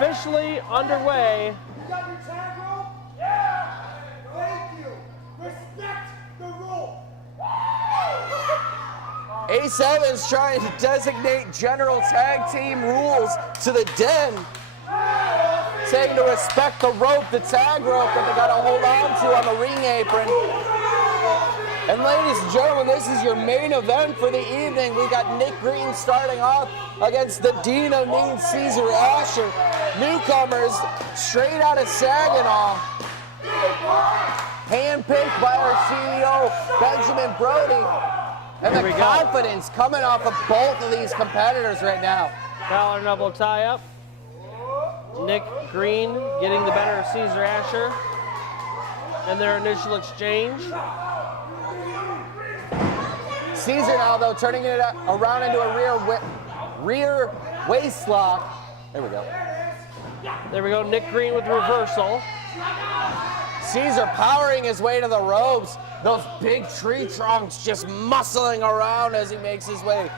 officially underway. You got your tag rope? Yeah! Thank you. Respect the rule. A7's trying to designate general tag team rules to the Den, saying to respect the rope, the tag rope that they got to hold on to on the ring apron. And ladies and gentlemen, this is your main event for the evening. We got Nick Green starting off against the Dean of Mean, Caesar Asher. Newcomers straight out of Saginaw. Handpicked by our CEO, Benjamin Brody. And the confidence coming off of both of these competitors right now. Collar double tie up. Nick Green getting the better of Caesar Asher in their initial exchange. Caesar now, though, turning it around into a rear waist lock. There we go. There we go, Nick Green with reversal. Caesar powering his way to the ropes. Those big tree trunks just muscling around as he makes his way.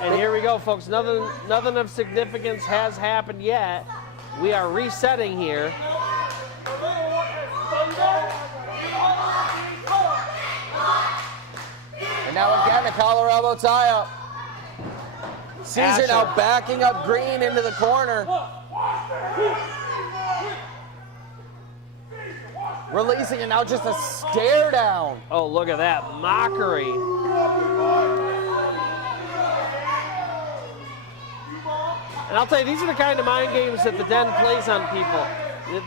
And here we go, folks. Nothing of significance has happened yet. We are resetting here. And now again, a collar elbow tie up. Caesar Asher now backing up Green into the corner. Releasing it now, just a stare down. Oh, look at that mockery. And I'll tell you, these are the kind of mind games that the Den plays on people.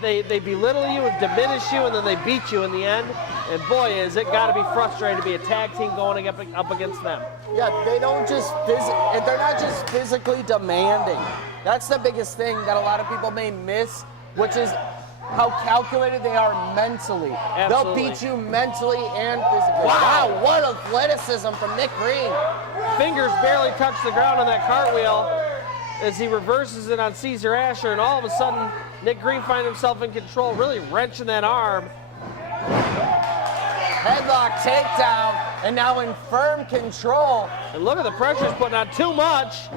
They belittle you and diminish you, and then they beat you in the end. And boy, is it got to be frustrating to be a tag team going up against them. Yeah, they don't just they're not just physically demanding. That's the biggest thing that a lot of people may miss, which is how calculated they are mentally. Absolutely. They'll beat you mentally and physically. Wow, what athleticism from Nick Green. Fingers barely touch the ground on that cartwheel as he reverses it on Caesar Asher, and all of a sudden, Nick Green finds himself in control, really wrenching that arm. Headlock takedown, and now in firm control. And look at the pressure he's putting on, too much.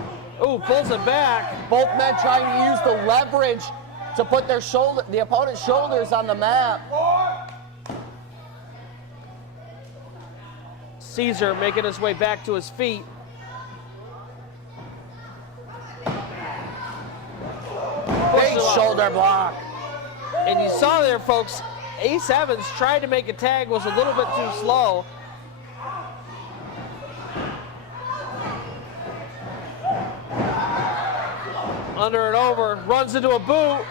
Ooh, pulls it back. Both men trying to use the leverage to put the opponent's shoulders on the mat. Caesar making his way back to his feet. Big shoulder block. And you saw there, folks, Ace Evans tried to make a tag, was a little bit too slow. Under and over, runs into a boot.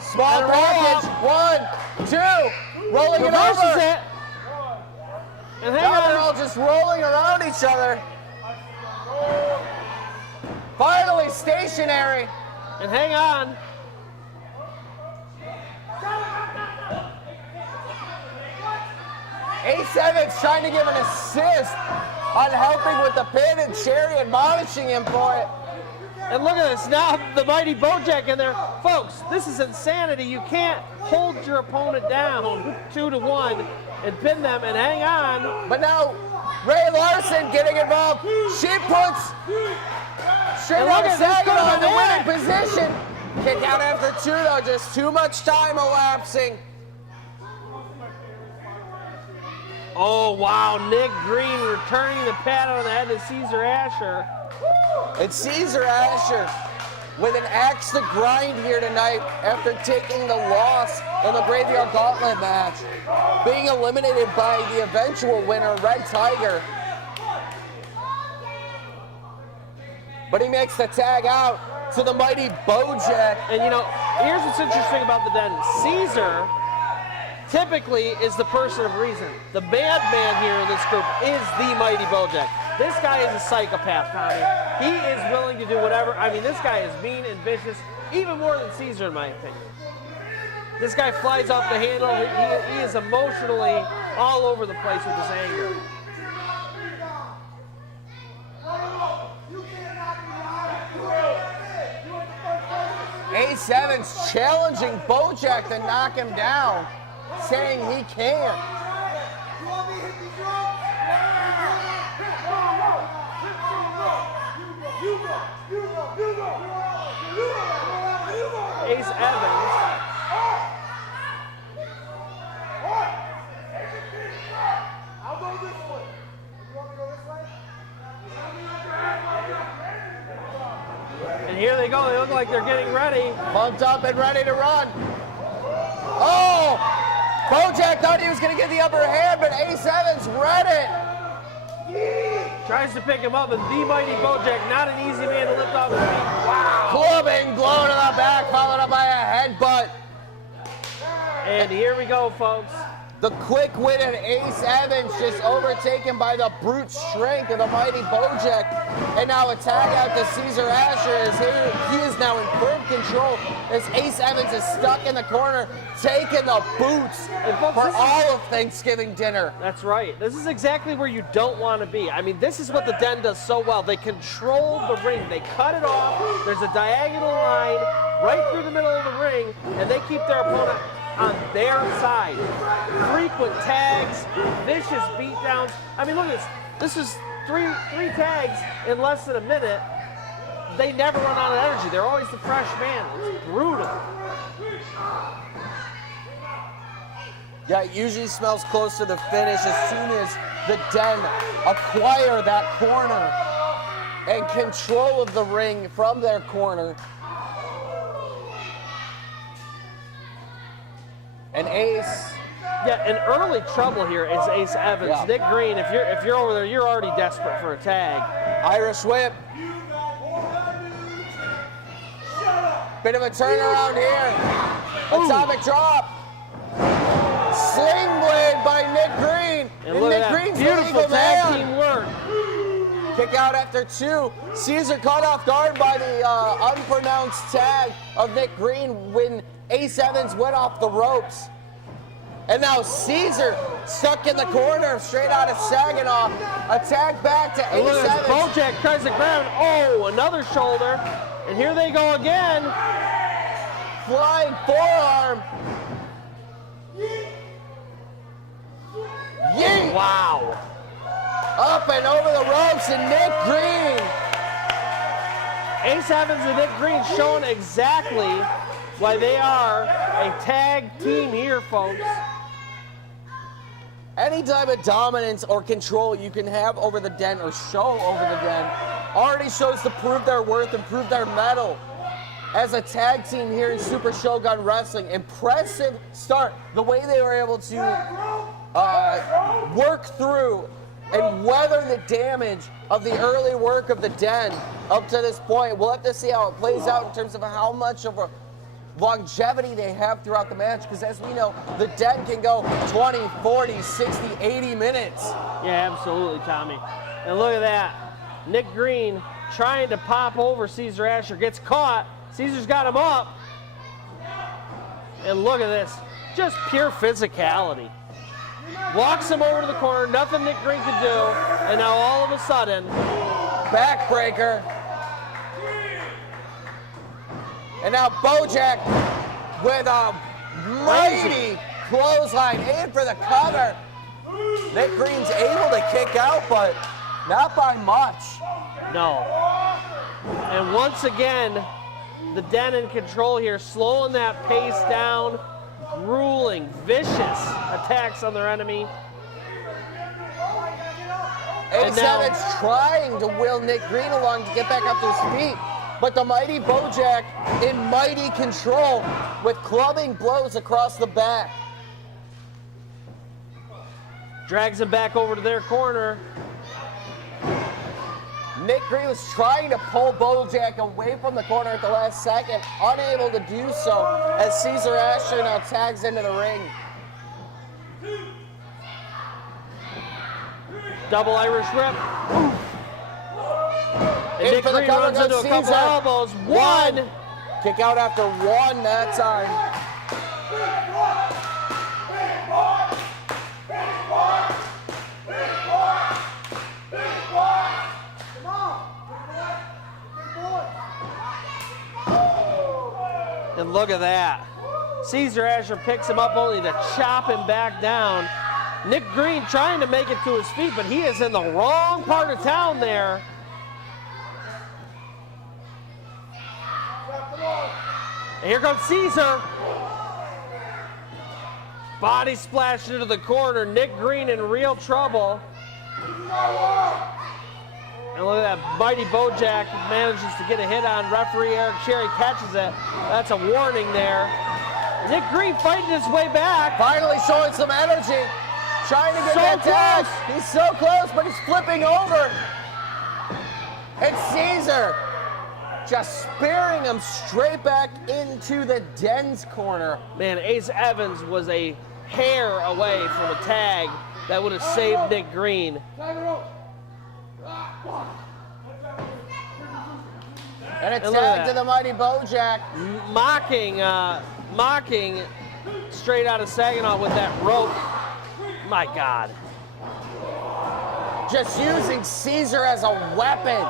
Small package, 1, 2, rolling it Reverses over. it. And hang Now they're on. all just rolling around each other. Finally stationary. And hang on. A7's trying to give an assist on helping with the pin, and Cherry admonishing him for it. And look at this, now the mighty Bojack in there. Folks, this is insanity. You can't hold your opponent down 2-1 and pin them and hang on. But now Ray Larson getting involved. She puts straight out of Saginaw in the winning position. Kick out after 2 though, just too much time elapsing. Oh, wow, Nick Green returning the pat on the head to Caesar Asher. And Caesar Asher with an axe to grind here tonight after taking the loss in the Graveyard Gauntlet match. Being eliminated by the eventual winner, Red Tiger. But he makes the tag out to the mighty Bojack. And you know, here's what's interesting about the Den. Caesar typically is the person of reason. The bad man here in this group is the mighty Bojack. This guy is a psychopath, Tommy. He is willing to do whatever. I mean, this guy is mean and vicious, even more than Caesar, in my opinion. This guy flies off the handle. He is emotionally all over the place with his anger. A7's challenging Bojack to knock him down, saying he can't. Ace Evans. I'll go this way. You want me to go this way? And here they go. They look like they're getting ready. Pumped up and ready to run. Oh! Bojack thought he was going to get the upper hand, but Ace Evans read it. Tries to pick him up, and the mighty Bojack, not an easy man to lift off his feet. Wow. Clubbing, blow to the back, followed up by a headbutt. And here we go, folks. The quick-witted Ace Evans just overtaken by the brute strength of the mighty Bojack. And now a tag out to Caesar Asher as he is now in firm control as Ace Evans is stuck in the corner, taking the boots for all of Thanksgiving dinner. That's right. This is exactly where you don't want to be. I mean, this is what the Den does so well. They control the ring. They cut it off. There's a diagonal line right through the middle of the ring, and they keep their opponent on their side. Frequent tags, vicious beatdowns. I mean, look at this. This is three tags in less than a minute. They never run out of energy. They're always the fresh man. It's brutal. Yeah, it usually smells close to the finish as soon as the Den acquire that corner and control of the ring from their corner. And Ace. Yeah, in early trouble here is Ace Evans. Yeah. Nick Green, if you're over there, you're already desperate for a tag. Irish whip. Bit of a turnaround here. Atomic drop. Sling blade by Nick Green. And look Nick at that Green's beautiful the tag man. team work. Kick out after two. Caesar caught off guard by the unpronounced tag of Nick Green when Ace Evans went off the ropes. And now Caesar stuck in the corner straight out of Saginaw. A tag back to And look Ace at this. Evans. Bojack tries the ground. Oh, another shoulder. And here they go again. Flying forearm. Yeet. Wow. Up and over the ropes, and Nick Green. Ace Evans and Nick Green showing exactly why they are a tag team here, folks. Any type of dominance or control you can have over the Den or show over the Den already shows to prove their worth and prove their mettle as a tag team here in Super Shogun Wrestling. Impressive start. The way they were able to work through and weather the damage of the early work of the Den up to this point. We'll have to see how it plays out in terms of how much of a longevity they have throughout the match, because as we know, the Den can go 20, 40, 60, 80 minutes. Yeah, absolutely, Tommy. And look at that. Nick Green trying to pop over Caesar Asher, gets caught. Caesar's got him up. And look at this. Just pure physicality. Walks him over to the corner, nothing Nick Green could do, and now all of a sudden, Backbreaker. And now Bojack with a mighty clothesline in for the cover. Nick Green's able to kick out, but not by much. no. And once again, the Den in control here, slowing that pace down, grueling, vicious attacks on their enemy. Ace Evans trying to will Nick Green along to get back up to his feet. But the mighty Bojack in mighty control with clubbing blows across the back. Drags him back over to their corner. Nick Green was trying to pull Bojack away from the corner at the last second, unable to do so as Caesar Asher now tags into the ring. Double Irish whip. Oof. And In Nick for the Green cover runs goes into a couple Caesar. elbows. One. Kick out after one that time. And look at that. Caesar Asher picks him up only to chop him back down. Nick Green trying to make it to his feet, but he is in the wrong part of town there. And here comes Caesar. Body splash into the corner. Nick Green in real trouble. And look at that. Mighty Bojack manages to get a hit on referee Eric Cherry, catches it. That's a warning there. Nick Green fighting his way back. Finally showing some energy. Trying to get that tag. He's so close, but he's flipping over. And Caesar just spearing him straight back into the Den's corner. Man, Ace Evans was a hair away from a tag that would have saved Nick Green. And it's tag to the Mighty Bojack. Mocking straight out of Saginaw with that rope. My God. Just using Caesar as a weapon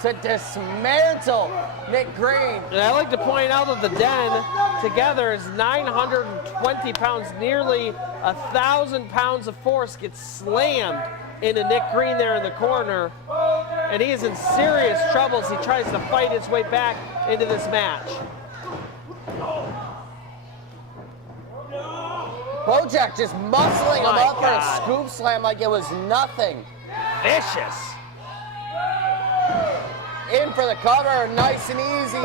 to dismantle Nick Green. And I like to point out that the Den together is 920 pounds, nearly 1,000 pounds of force gets slammed into Nick Green there in the corner. And he is in serious trouble as he tries to fight his way back into this match. Bojack just muscling him up for a scoop slam like it was nothing. Vicious. In for the cover, nice and easy.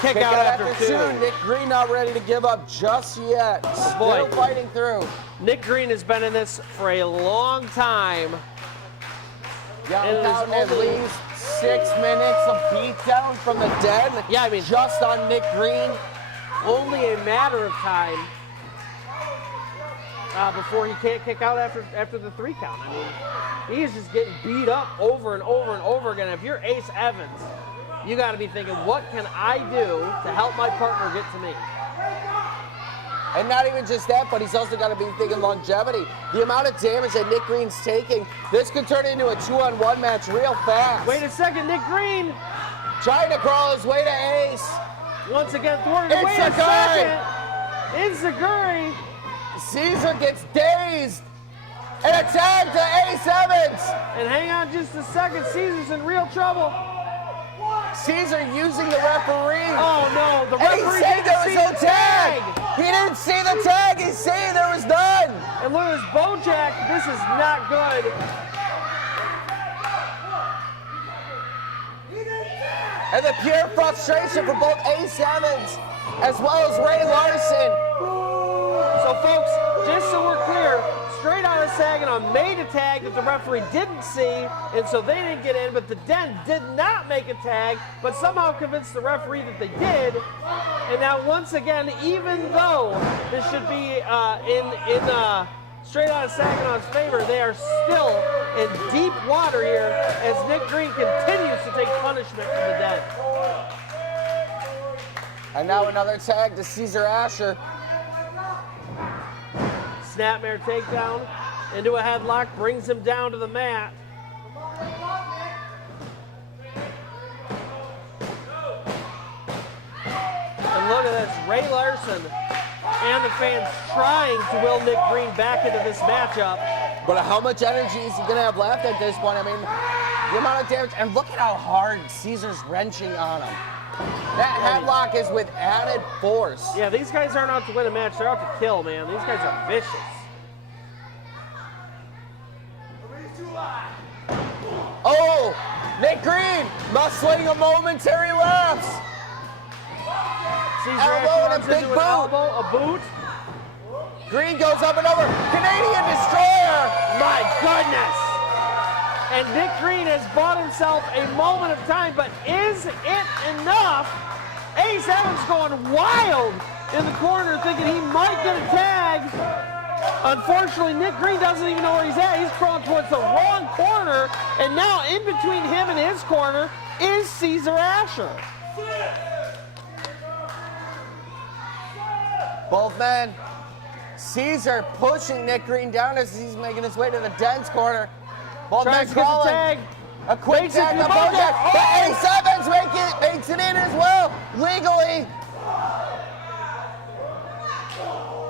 Kick out after two. Nick Green not ready to give up just yet. Still fighting through. Nick Green has been in this for a long time. Yeah, at least 6 minutes of beatdown from the Den. Yeah, I mean, just on Nick Green. Only a matter of time before he can't kick out after the 3 count. I mean, he is just getting beat up over and over and over again. If you're Ace Evans, you got to be thinking, what can I do to help my partner get to me? And not even just that, but he's also got to be thinking longevity. The amount of damage that Nick Green's taking, this could turn into a 2-on-1 match real fast. Wait a second, Nick Green trying to crawl his way to Ace. Once again thwarted. Wait a second. Enziguri. Caesar gets dazed. And a tag to Ace Evans. And hang on just a second, Caesar's in real trouble. Caesar using the referee. Oh no, the referee said there was no tag. He didn't see the tag, he's saying there was none. And look at this Bojack, this is not good. And the pure frustration for both Ace Evans as well as Ray Larson. So folks, just so we're clear, straight out of Saginaw made a tag that the referee didn't see, and so they didn't get in, but the Den did not make a tag, but somehow convinced the referee that they did. And now once again, even though this should be in straight out of Saginaw's favor, they are still in deep water here as Nick Green continues to take punishment from the Den. And now another tag to Caesar Asher. Snapmare takedown into a headlock, brings him down to the mat. And look at this, Ray Larson and the fans trying to will Nick Green back into this matchup. But how much energy is he going to have left at this point? I mean, the amount of damage, and look at how hard Caesar's wrenching on him. That headlock is with added force. Yeah, these guys aren't out to win a match, they're out to kill, man. These guys are vicious. Oh, Nick Green muscling a momentary lapse. Caesar runs into an elbow, a boot. Green goes up and over. Canadian Destroyer. My goodness. And Nick Green has bought himself a moment of time, but is it enough? Ace Evans going wild in the corner thinking he might get a tag. Unfortunately, Nick Green doesn't even know where he's at. He's crawling towards the wrong corner, and now in between him and his corner is Caesar Asher. Both men. Caesar pushing Nick Green down as he's making his way to the Den's corner. Both men calling. Tag. A quick tag to Bojack. Oh! But Ace Evans makes it in as well, legally.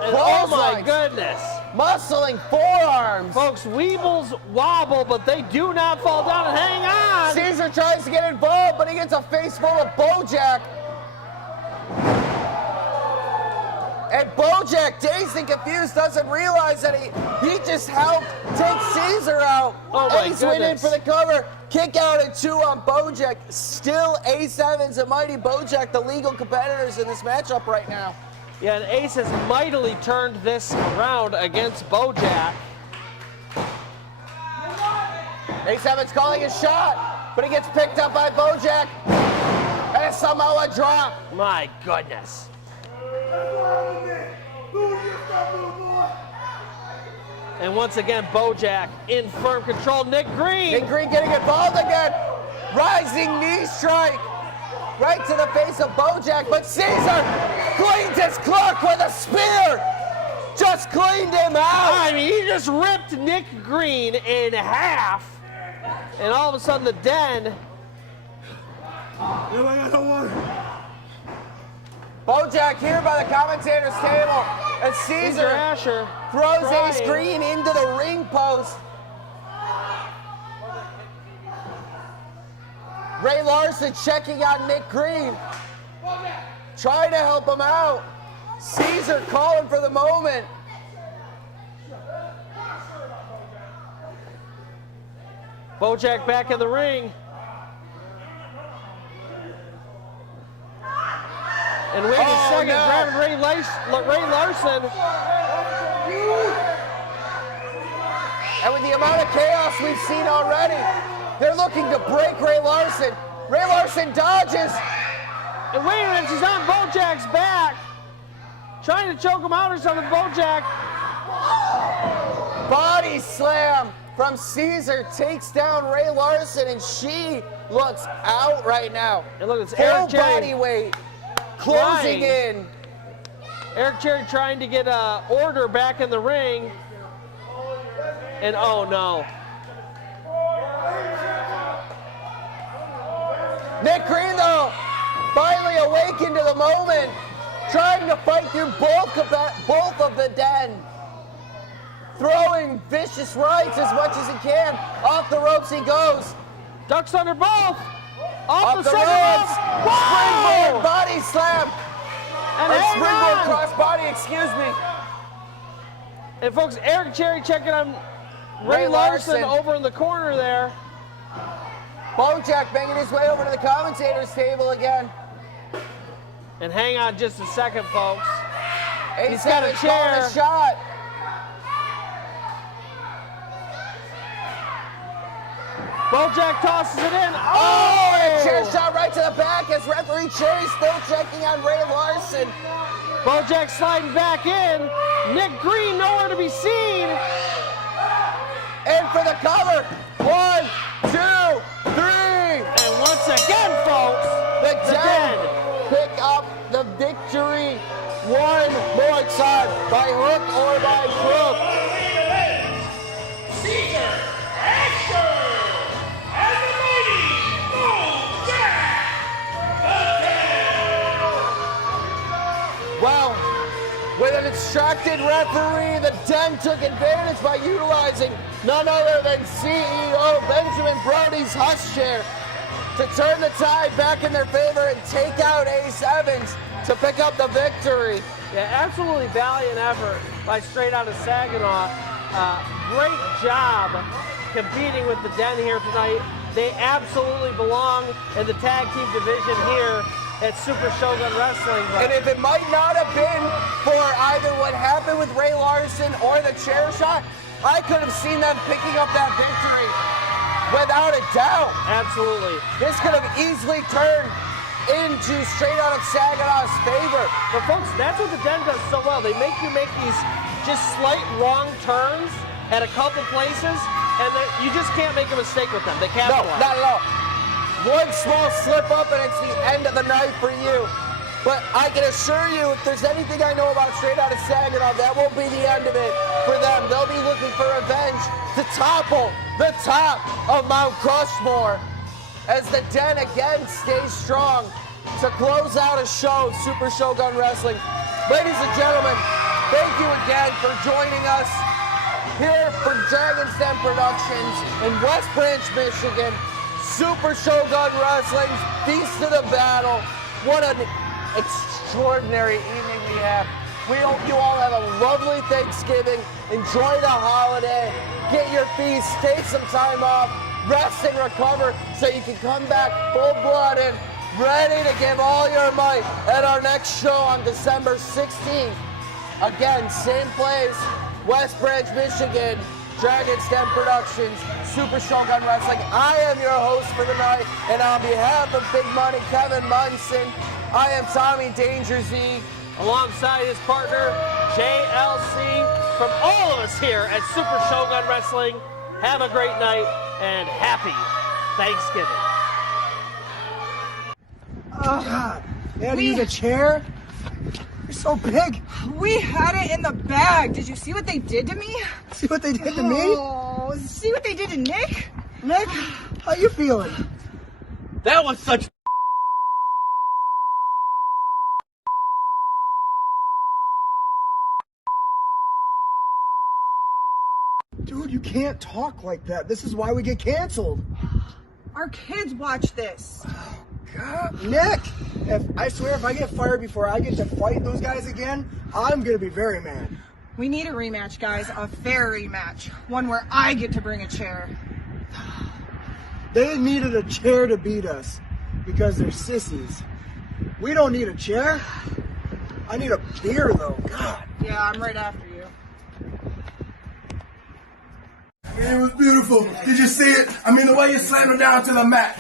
And oh my goodness. Muscling forearms. Folks, Weebles wobble, but they do not fall down, and hang on. Caesar tries to get involved, but he gets a face full of Bojack. And Bojack, dazed and confused, doesn't realize that he just helped take Caesar out. Oh my Ace went in goodness. for the cover. Kick out at 2 on Bojack. Still Ace Evans and Mighty Bojack, the legal competitors in this matchup right now. Yeah, and Ace has mightily turned this around against Bojack. Ace Evans calling a shot, but he gets picked up by Bojack. And it's somehow a drop. My goodness. And once again, Bojack in firm control. Nick Green. Nick Green getting involved again. Rising knee strike. Right to the face of Bojack, but Caesar cleans his clock with a spear. Just cleaned him out. I mean, he just ripped Nick Green in half. And all of a sudden, the Den. Bojack here by the commentator's table, and Caesar Asher throws trying. Ace Green into the ring post. Ray Larson checking on Nick Green, trying to help him out. Caesar calling for the moment. Bojack back in the ring. And wait a second, no. grabbing Ray Larson. And with the amount of chaos we've seen already, they're looking to break Ray Larson. Ray Larson dodges. And wait a minute, she's on Bojack's back. Trying to choke him out or something, Bojack. Body slam from Caesar takes down Ray Larson, and she looks out right now. And look, it's Full Eric Cherry body weight closing in. Eric Cherry trying to get order back in the ring. And oh no. Nick Green, though, finally awakened to the moment, trying to fight through both of the Den. Throwing vicious rights as much as he can. Off the ropes he goes. Ducks under both. Off the second ropes. rope. Wow! Springboard body slam. And Or hang springboard on. cross body, excuse me. And folks, Eric Cherry checking on Ray Larson over in the corner there. Bojack banging his way over to the commentator's table again. And hang on just a second, folks. He's got a chair. A shot. Bojack tosses it in. Oh, and a chair shot right to the back as referee Cherry still checking on Ray Larson. Bojack sliding back in. Nick Green nowhere to be seen. And for the cover. 1, 2, 3. And once again, folks, The Den pick up the victory one more time by hook or by crook. Caesar Asher and the mighty Bojack Well, with an distracted referee, the Den took advantage by utilizing none other than CEO Benjamin Brody's hush chair to turn the tide back in their favor and take out Ace Evans to pick up the victory. yeah, absolutely valiant effort by Straight Outta Saginaw. Great job competing with the Den here tonight. They absolutely belong in the tag team division here at Super Shogun Wrestling. And if it might not have been for either what happened with Ray Larson or the chair shot, I could have seen them picking up that victory without a doubt. Absolutely. This could have easily turned into Straight Outta Saginaw's favor. But folks, that's what the Den does so well. They make you make these just slight wrong turns at a couple places, and you just can't make a mistake with them. They No, capitalize. not at all. One small slip up and it's the end of the night for you. But I can assure you, if there's anything I know about Straight Outta Saginaw, that won't be the end of it for them. They'll be looking for revenge to topple the top of Mount Rushmore as the Den again stays strong to close out a show, Super Shogun Wrestling. Ladies and gentlemen, thank you again for joining us here for Dragon's Den Productions in West Branch, Michigan. Super Shogun Wrestling's Beast of the Battle. What an extraordinary evening we have We hope you all have a lovely Thanksgiving. Enjoy the holiday. Get your feast. Take some time off. Rest and recover so you can come back full-blooded, ready to give all your might at our next show on December 16th. Again, same place, West Branch, Michigan, Dragon's Den Productions, Super Shogun Wrestling. I am your host for the night, and on behalf of Big Money Kevin Munson, I am Tommy Danger Z. Alongside his partner, JLC, from all of us here at Super Shogun Wrestling, have a great night and happy Thanksgiving. Man, you need a chair? You're so big. We had it in the bag. Did you see what they did to me? See what they did to me? Oh, see what they did to Nick? Nick, how you feeling? That was such Dude, you can't talk like that. This is why we get canceled. Our kids watch this. God, Nick, I swear if I get fired before I get to fight those guys again, I'm gonna be very mad. We need a rematch, guys. A fair rematch. One where I get to bring a chair. They needed a chair to beat us because they're sissies. We don't need a chair. I need a beer though. God. Yeah, I'm right after you. It was beautiful. Did you see it? I mean, the way you slammed him down to the mat.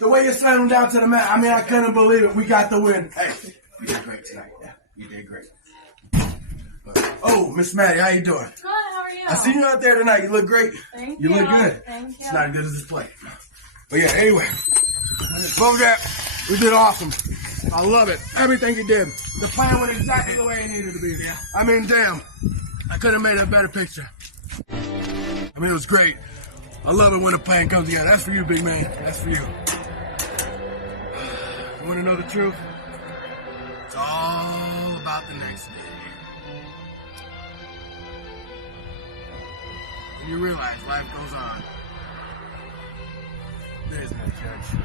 The way you slammed him down to the mat. I mean, I couldn't believe it. We got the win. Hey, you did great tonight. Yeah, you did great. Oh, Miss Maddie, how you doing? Good, how are you? I seen you out there tonight. You look great. Thank you. you. Look good. Thank you. It's not as good as this play. But yeah, anyway. Bojack, you did awesome. I love it. Everything you did. The plan went exactly the way it needed to be. Yeah. I mean, damn. I could have made a better picture. I mean, it was great. I love it when a plan comes together. That's for you, big man. That's for you. You want to know the truth? It's all about the next day. When you realize life goes on, there's no judge.